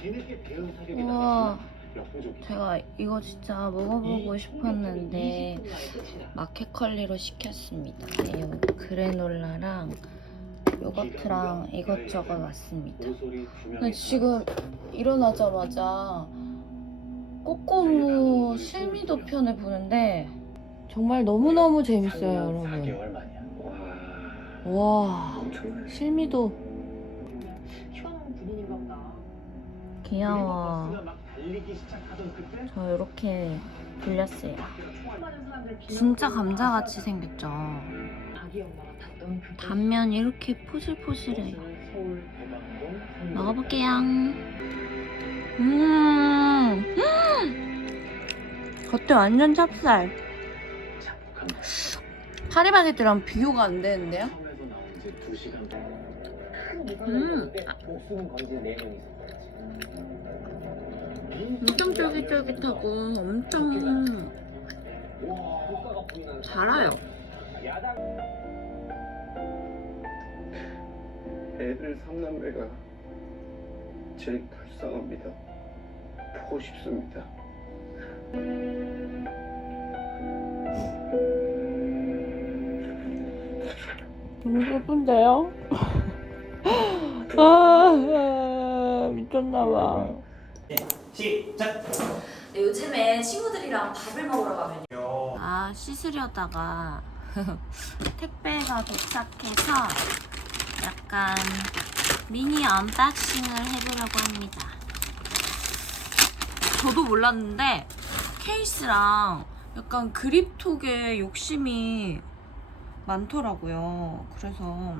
뒤늦게 우와. 역부족이 제가 이거 진짜 먹어보고 싶었는데 마켓컬리로 시켰습니다. 이 그래놀라랑 요거트랑 이것저것 왔습니다. 근데 지금 일어나자마자 꼬꼬무 실미도 편을 보는데 정말 너무너무 재밌어요, 여러분. 4개월 만이야. 와, 엄청나네. 실미도 시원한 군인인가 보다. 귀여워. 저 이렇게 돌렸어요. 진짜 감자같이 생겼죠. 단면 이렇게 포실포실해. 버스는 서울 대방동 먹어볼게요. 음, 겉에 완전 찹쌀. 파리바게뜨랑 비교가 안 되는데요? 음. 엄청 쫄깃쫄깃하고 엄청 달아요. 애들 삼남매가 제일 불쌍합니다. 보고 싶습니다. 너무 예쁜데요? 아, 미쳤나봐. 시작. 요즘에 친구들이랑 밥을 먹으러 가면요. 아, 씻으려다가 택배가 도착해서 약간 미니 언박싱을 해보려고 합니다. 저도 몰랐는데 케이스랑 약간 그립톡에 욕심이 많더라고요. 그래서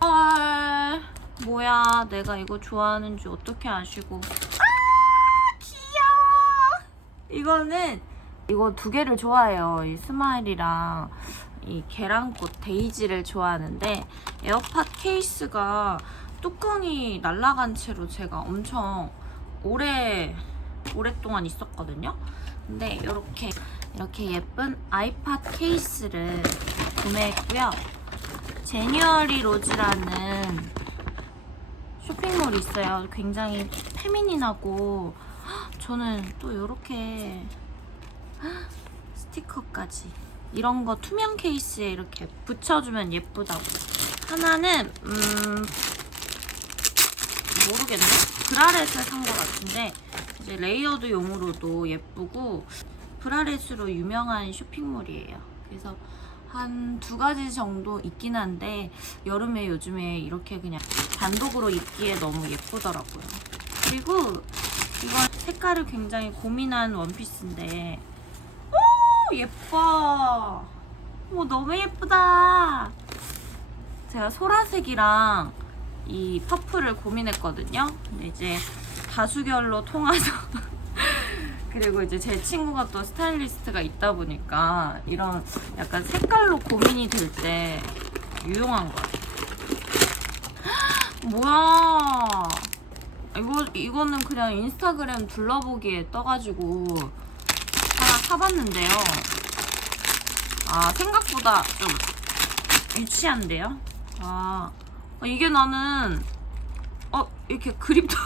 아 뭐야 내가 이거 좋아하는 줄 어떻게 아시고 아 귀여워 이거는 이거 두 개를 좋아해요. 이 스마일이랑 이 계란꽃 데이지를 좋아하는데 에어팟 케이스가 뚜껑이 날아간 채로 제가 엄청 오래 오랫동안 있었거든요. 근데 이렇게 이렇게 예쁜 아이팟 케이스를 구매했고요. 제뉴얼리 로즈라는 쇼핑몰이 있어요. 굉장히 페미닌하고 헉, 저는 또 이렇게 스티커까지 이런 거 투명 케이스에 이렇게 붙여주면 예쁘다고. 하나는 음 모르겠네. 브라렛을 산 것 같은데 이제 레이어드 용으로도 예쁘고 브라렛으로 유명한 쇼핑몰이에요. 그래서 한 두 가지 정도 있긴 한데 여름에 요즘에 이렇게 그냥 단독으로 입기에 너무 예쁘더라고요. 그리고 이건 색깔을 굉장히 고민한 원피스인데 오 예뻐. 오 너무 예쁘다. 제가 소라색이랑 이 퍼플을 고민했거든요. 근데 이제 다수결로 통해서 그리고 이제 제 친구가 또 스타일리스트가 있다 보니까 이런 약간 색깔로 고민이 될 때 유용한 것 같아요. 뭐야? 이거 이거는 그냥 인스타그램 둘러보기에 떠가지고 하나 사봤는데요. 아 생각보다 좀 유치한데요? 아 어, 이게 나는 어 이렇게 그립톡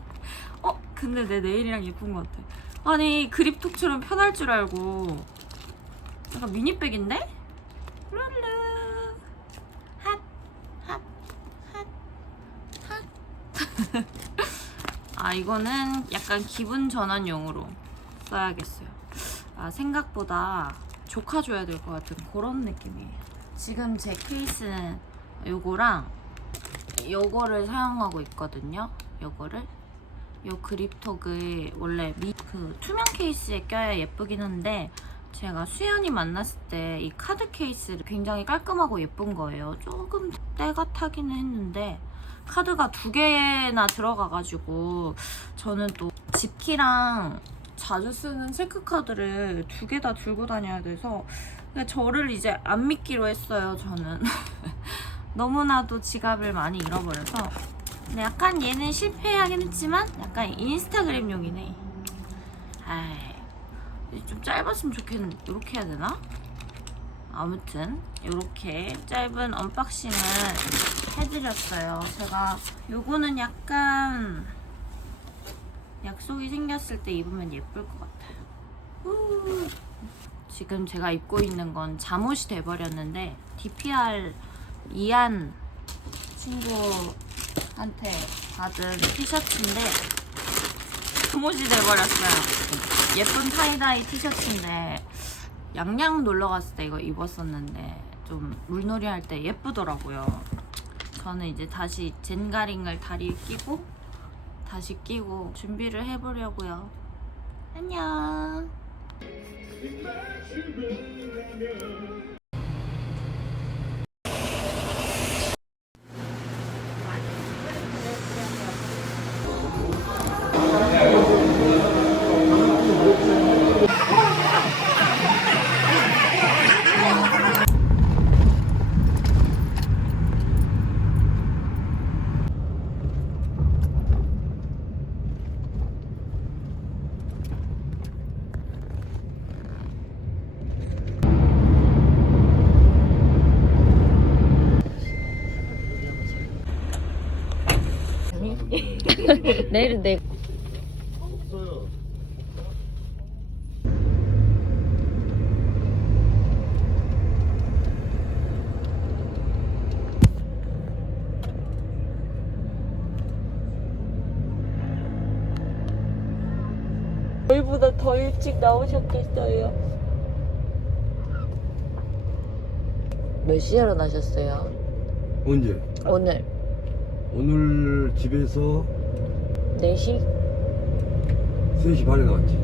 어 근데 내 네일이랑 예쁜 것 같아 아니 그립톡처럼 편할 줄 알고. 약간 미니백인데? 룰루. 핫 핫 핫 핫 아 이거는 약간 기분 전환용으로 써야겠어요. 아 생각보다 조카 줘야 될 것 같은 그런 느낌이에요. 지금 제 케이스는 요거랑 요거를 사용하고 있거든요. 요거를 요 그립톡을 원래 미, 그 투명 케이스에 껴야 예쁘긴 한데 제가 수연이 만났을 때 이 카드 케이스를 굉장히 깔끔하고 예쁜 거예요. 조금 때가 타기는 했는데 카드가 두 개나 들어가가지고 저는 또 집키랑 자주 쓰는 체크카드를 두 개 다 들고 다녀야 돼서 저를 이제 안 믿기로 했어요, 저는. 너무나도 지갑을 많이 잃어버려서. 근데 약간 얘는 실패하긴 했지만 약간 인스타그램용이네. 아이, 좀 짧았으면 좋겠는데, 이렇게 해야 되나? 아무튼, 이렇게 짧은 언박싱을 해드렸어요. 제가 요거는 약간 약속이 생겼을 때 입으면 예쁠 것 같아요. 우. 지금 제가 입고 있는 건 잠옷이 돼버렸는데 DPR 이한 친구 한테 받은 티셔츠인데 잠옷이 돼버렸어요. 예쁜 타이다이 티셔츠인데 양양 놀러 갔을 때 이거 입었었는데 좀 물놀이 할 때 예쁘더라고요. 저는 이제 다시 젠가링을 다리에 끼고 다시 끼고 준비를 해보려고요. 안녕. 내일은 내 없어요. 저희보다 더 일찍 나오셨겠어요. 몇 시에 일어나셨어요? 언제? 오늘 오늘 집에서 4시? 3시 반에 나왔지.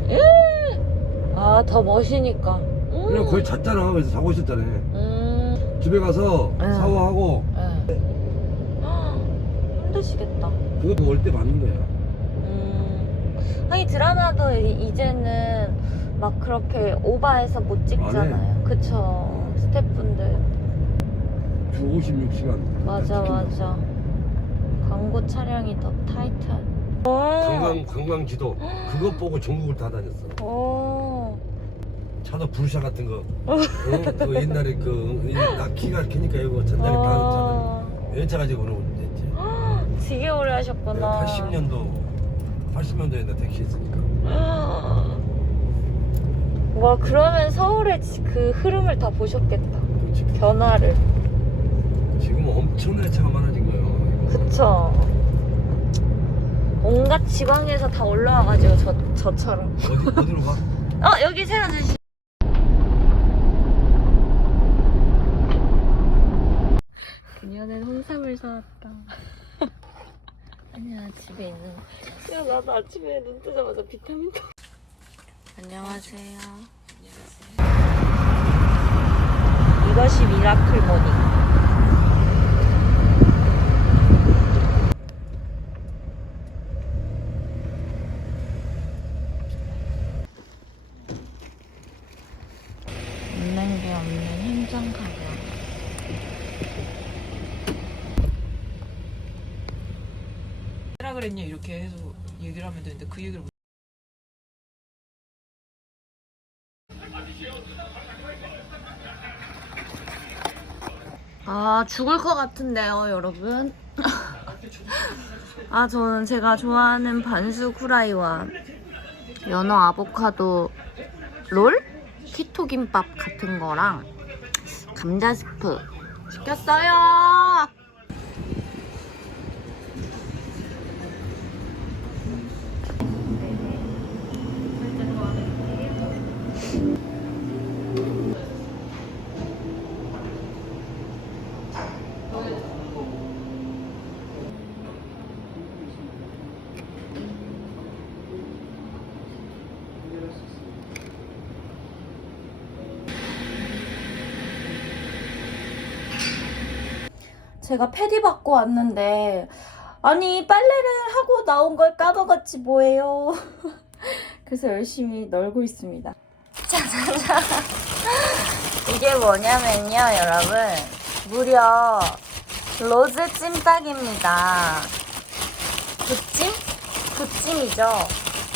아, 더 멋이니까. 그냥 거의 잤잖아. 그래서 자고 있었잖아. 음, 집에 가서 응. 샤워하고 네. 힘드시겠다. 그거 올때 받는 거야. 음, 아니 드라마도 이- 이제는 막 그렇게 오바해서 못 찍잖아요. 그쵸. 스태프분들. 주 56시간. 맞아, 맞아. 광고 촬영이 더 타이트한. 오. 관광 관광 지도 그거 보고 전국을 다 다녔어. 오. 차도 불샤 같은 거. 어? 그 옛날에 그나 키가 크니까 이거 천장에 다는 아, 차는 연차 가지고 오는 됐지. 되게 오래 하셨구나. 80년도 80년도에 나 택시 했으니까. 와, 그러면 서울의 지- 그 흐름을 다 보셨겠다. 그렇지. 변화를. 지금 엄청나게 차가 많아진 거예요. 그쵸. 온갖 지방에서 다 올라와가지고 저, 저처럼. 어디 어디로 가? 어, 여기 세워주시. 그녀는 홍삼을 사왔다. 아니야, 집에 있는 거. 야, 나도 아침에 눈 뜨자마자 비타민 도 안녕하세요. 이것이 미라클 모닝. 없는 게 없는 행정 가격. 해라 그랬냐 이렇게 해서 얘기를 하면 되는데 그 얘기를 못 아, 죽을 것 같은데요, 여러분. 아, 저는 제가 좋아하는 반숙 후라이와 연어 아보카도 롤? 키토 김밥 같은 거랑 감자 스프 시켰어요. 제가 패디 받고 왔는데 아니 빨래를 하고 나온 걸 까먹었지 뭐예요. 그래서 열심히 널고 있습니다. 짜자잔. 이게 뭐냐면요, 여러분. 무려 로즈 찜닭입니다. 부찜? 부찜이죠.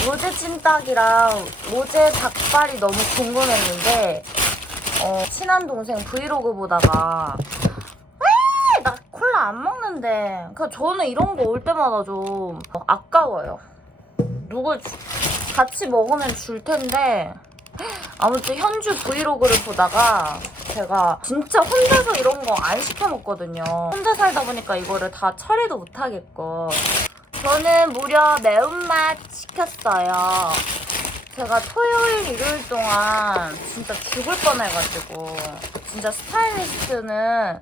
로제 찜닭이랑 로제 닭발이 너무 궁금했는데 어, 친한 동생 브이로그 보다가 안 먹는데 그 저는 이런 거 올 때마다 좀 아까워요 누구 주- 같이 먹으면 줄 텐데 아무튼 현주 브이로그를 보다가 제가 진짜 혼자서 이런 거 안 시켜 먹거든요. 혼자 살다 보니까 이거를 다 처리도 못 하겠고 저는 무려 매운맛 시켰어요. 제가 토요일, 일요일 동안 진짜 죽을 뻔해가지고 진짜 스타일리스트는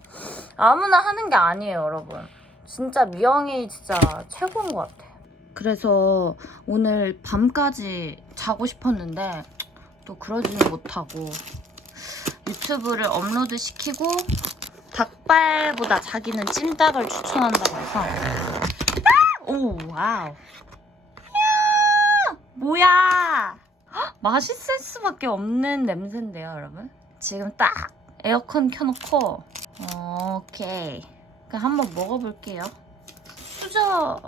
아무나 하는 게 아니에요, 여러분. 진짜 미영이 진짜 최고인 것 같아. 그래서 오늘 밤까지 자고 싶었는데 또 그러지는 못하고 유튜브를 업로드 시키고 닭발보다 자기는 찜닭을 추천한다고 해서 아! 오 와우 야 뭐야 헉, 맛있을 수밖에 없는 냄새인데요 여러분 지금 딱 에어컨 켜놓고 오케이. 그럼 한번 먹어볼게요. 수저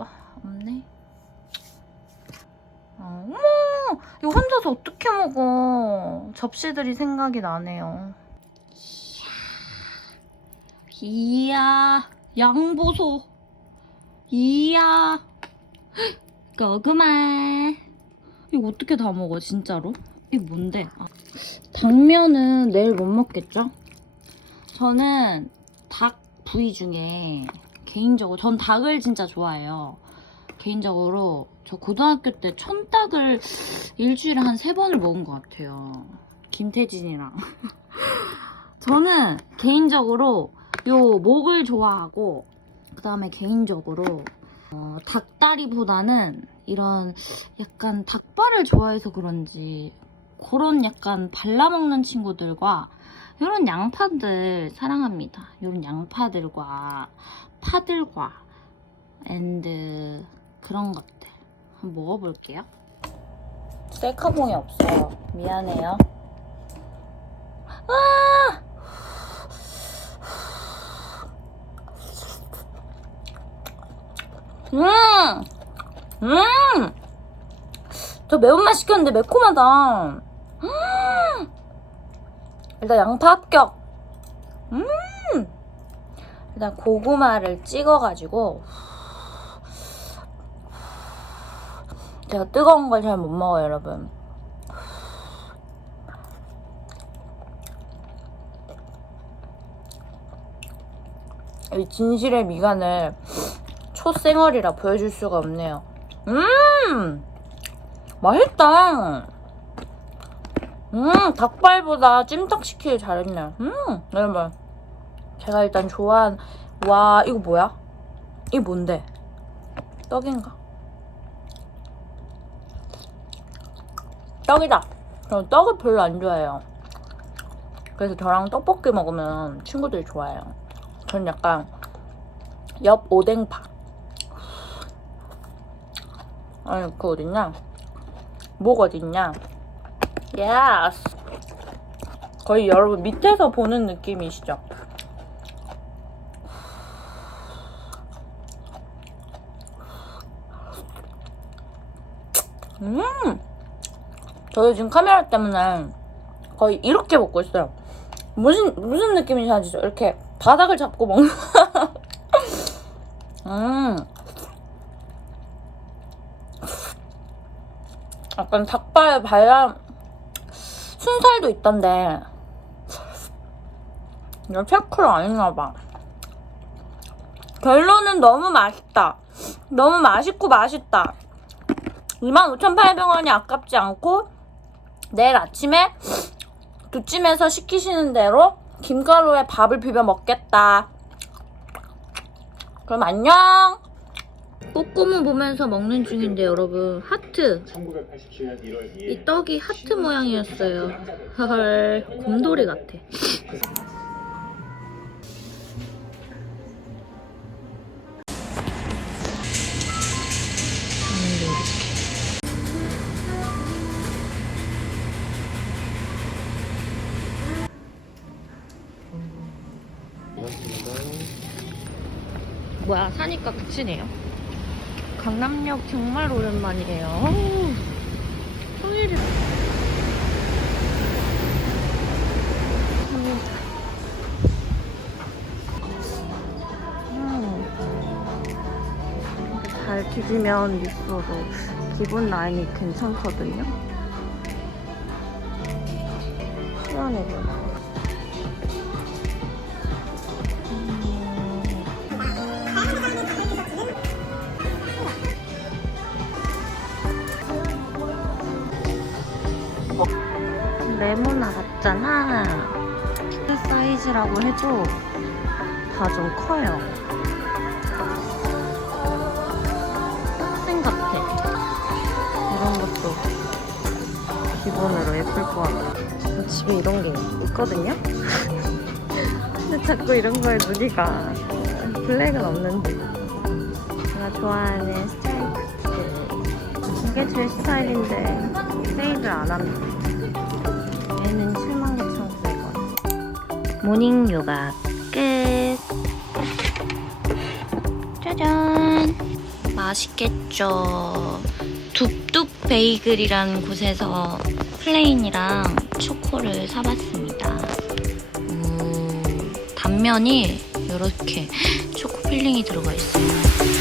없네. 어, 어머! 이거 혼자서 어떻게 먹어? 접시들이 생각이 나네요. 이야 양보소. 이야. 거그마. 이거 어떻게 다 먹어 진짜로? 이게 뭔데? 아, 당면은 내일 못 먹겠죠? 저는 닭 부위 중에 개인적으로 전 닭을 진짜 좋아해요. 개인적으로 저 고등학교 때 천닭을 일주일에 한 세 번을 먹은 것 같아요. 김태진이랑. 저는 개인적으로 요 목을 좋아하고 그 다음에 개인적으로 어, 닭다리보다는 이런 약간 닭발을 좋아해서 그런지 그런 약간 발라먹는 친구들과 이런 양파들 사랑합니다. 이런 양파들과 파들과 앤드 그런 것들 한번 먹어볼게요. 셀카봉이 없어요. 미안해요. 아! 음! 음! 저 매운맛 시켰는데 매콤하다. 음! 일단 양파 합격. 음! 일단 고구마를 찍어가지고 제가 뜨거운 걸 잘 못 먹어요, 여러분. 이 진실의 미간을 초생얼이라 보여줄 수가 없네요. 음! 맛있다! 음, 닭발보다 찜닭 시키길 잘했네. 음, 여러분. 제가 일단 좋아한, 와, 이거 뭐야? 이게 뭔데? 떡인가? 떡이다! 저 떡을 별로 안 좋아해요. 그래서 저랑 떡볶이 먹으면 친구들이 좋아해요. 전 약간 옆 오뎅파. 아니, 그 어딨냐? 목 어딨냐? 예스! 거의 여러분 밑에서 보는 느낌이시죠? 음! 저희 지금 카메라 때문에 거의 이렇게 먹고 있어요. 무슨, 무슨 느낌인지 아시죠? 이렇게 바닥을 잡고 먹는. 음. 약간 닭발 발람 순살도 있던데. 이거 체크로 아닌가봐. 결론은 너무 맛있다. 너무 맛있고 맛있다. 25,800원이 아깝지 않고 내일 아침에 두찜에서 시키시는 대로 김가루에 밥을 비벼 먹겠다. 그럼 안녕 꼬꼬무 보면서 먹는 중인데 여러분 하트 1987년 1월 2일 이 떡이 하트 모양이었어요. 헐, 곰돌이 같아. 뭐야, 사니까 그치네요. 강남역 정말 오랜만이에요. 어우, 평일이 음. 잘 뒤지면 있어도 기본 라인이 괜찮거든요. 시원해 보 여. 레몬 알았잖아. 큰 사이즈라고 해도 다 좀 커요. 학생 같아. 이런 것도 기본으로 예쁠 것 같아. 저 집에 이런 게 있거든요? 근데 자꾸 이런 거에 눈이 가. 블랙은 없는데. 제가 좋아하는 스타일. 이게 제 스타일인데 세일을 안 합니다. 모닝 요가 끝. 짜잔. 맛있겠죠. 둡둡 베이글이라는 곳에서 플레인이랑 초코를 사봤습니다. 음, 단면이 이렇게 초코 필링이 들어가 있어요.